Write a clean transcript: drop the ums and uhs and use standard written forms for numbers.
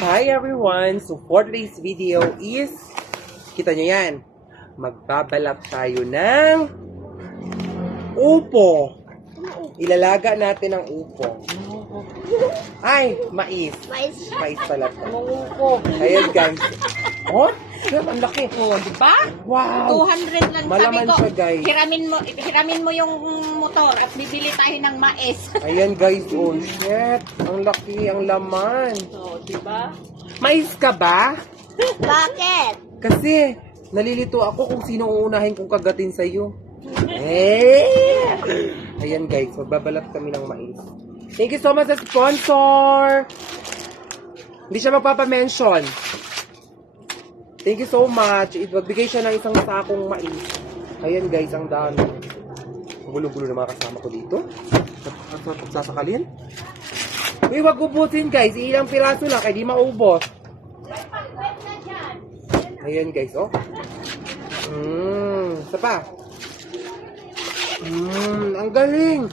Hi everyone! So for today's video is, kita nyo yan, magbabalak tayo ng upo. Ilalaga natin ang upo. Ay, mais. Mais pala to. Upo. Ayan guys. Oh, yan, ang laki. Oh, di ba? Wow! 200 lang. Malaman Sabi ko, siya, guys. hiramin mo yung motor at bibili tayo ng mais. Ayan guys, oh shit. Ang laki, ang laman. Oh, di ba? Mais ka ba? Bakit? Kasi, nalilito ako kung sino uunahin kong kagatin sa'yo. Eh! Ayan guys, magbabalat kami ng mais. Thank you so much sa sponsor! Hindi siya magpapamention. Thank you so much. Magbigay siya ng isang sakong mais. Ayan guys, ang dami. Gulo-gulo na mga kasama ko dito. Sasakalin. Uy, wag ubusin guys. Ilang piraso lang, kaya di maubos. Ayan guys, oh. Isa pa. Ang galing.